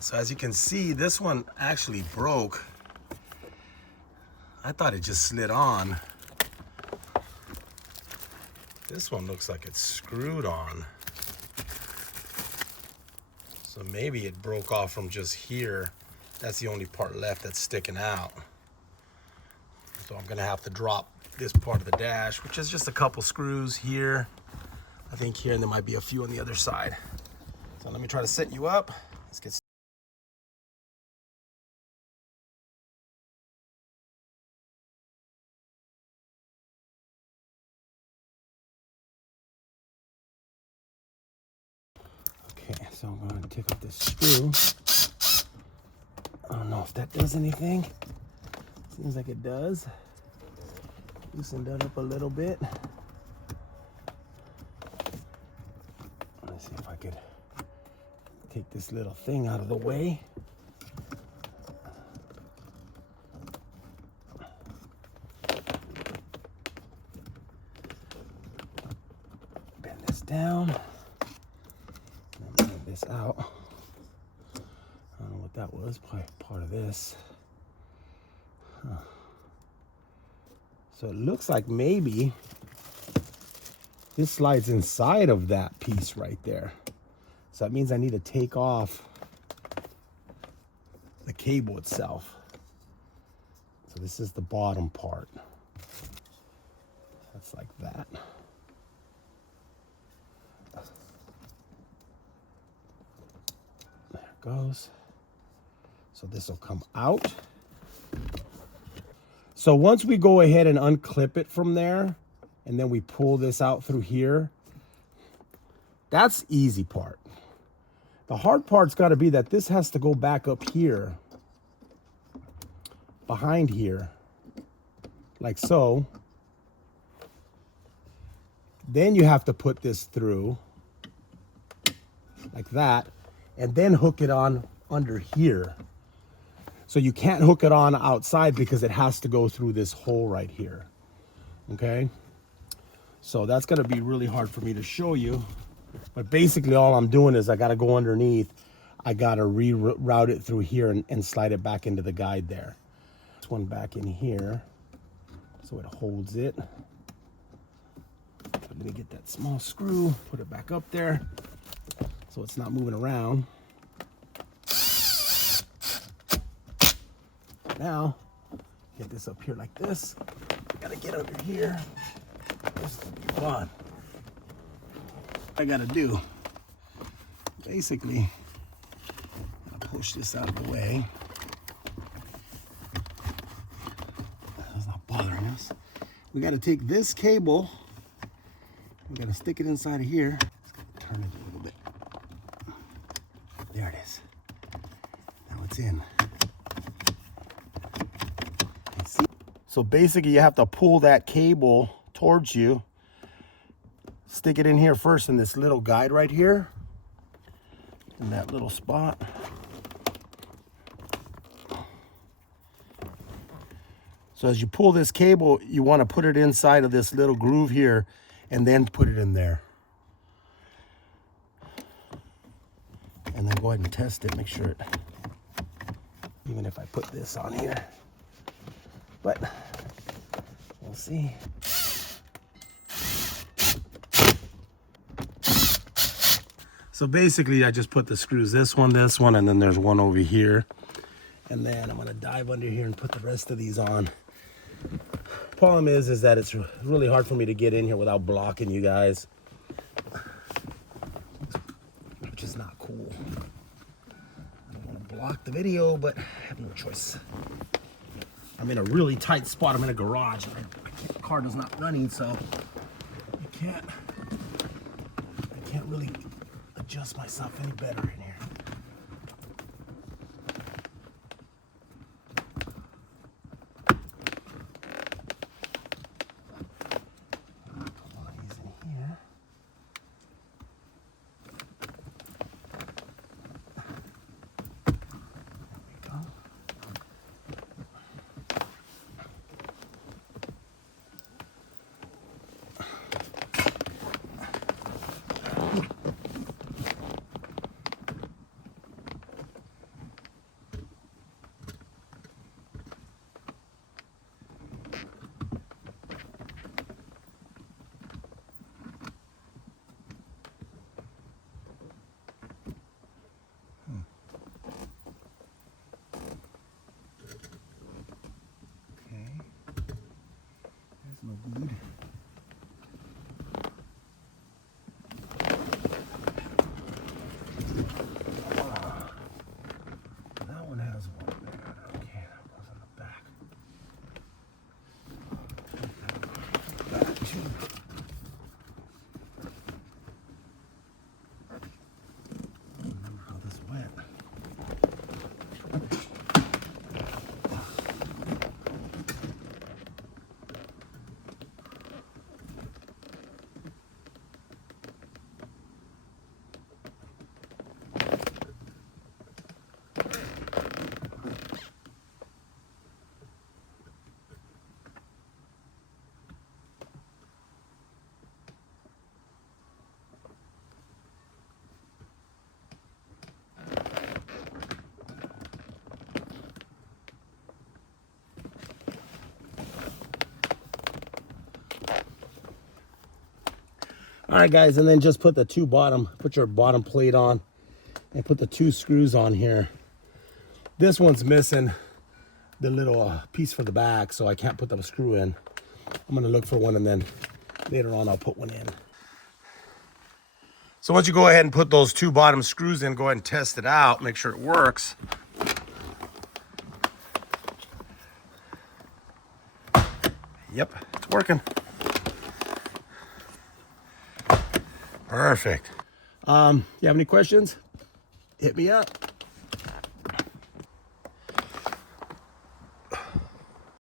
So as you can see, this one actually broke. I thought it just slid on. This one looks like it's screwed on. So maybe it broke off from just here. That's the only part left that's sticking out. So I'm gonna have to drop this part of the dash, which is just a couple screws here. I think here, and there might be a few on the other side. So let me try to set you up. Let's get started. Okay, so I'm going to take off this screw. I don't know if that does anything. Seems like it does. Loosen that up a little bit. Let's see if I could take this little thing out of the way. Bend this down. This out. I don't know what that was, probably part of this. Huh. So it looks like maybe this slides inside of that piece right there. So that means I need to take off the cable itself. So this is the bottom part. That's like that. Goes. So this will come out. So once we go ahead and unclip it from there, and then we pull this out through here, that's the easy part. The hard part's got to be that this has to go back up here, behind here, like so. Then you have to put this through, like that, and then hook it on under here. So you can't hook it on outside because it has to go through this hole right here. Okay? So that's gonna be really hard for me to show you. But basically all I'm doing is I gotta go underneath. I gotta reroute it through here and slide it back into the guide there. This one back in here, so it holds it. Let me get that small screw, put it back up there, so it's not moving around. Now, get this up here like this. Gotta get under here. This is gonna be fun. What I gotta do, basically, I'm gonna push this out of the way. That's not bothering us. We gotta take this cable, we gotta stick it inside of here. Let's turn it a little bit. There it is. Now it's in. So basically you have to pull that cable towards you, stick it in here first in this little guide right here, in that little spot. So as you pull this cable, you want to put it inside of this little groove here and then put it in there. And then go ahead and test it, make sure it, even if I put this on here. But we'll see. So basically I just put the screws, this one, and then there's one over here. And then I'm gonna dive under here and put the rest of these on. Problem is that it's really hard for me to get in here without blocking you guys, which is not cool. I don't wanna block the video, but I have no choice. I'm in a really tight spot. I'm in a garage. The car is not running, so I can't really adjust myself any better in here. Put one of these in here. All right, guys, and then just put your bottom plate on and put the 2 screws on here. This one's missing the little piece for the back, so I can't put the screw in. I'm gonna look for one, and then later on I'll put one in. So once you go ahead and put those 2 bottom screws in, go ahead and test it out, make sure it works. Yep, it's working. Perfect. You have any questions? Hit me up.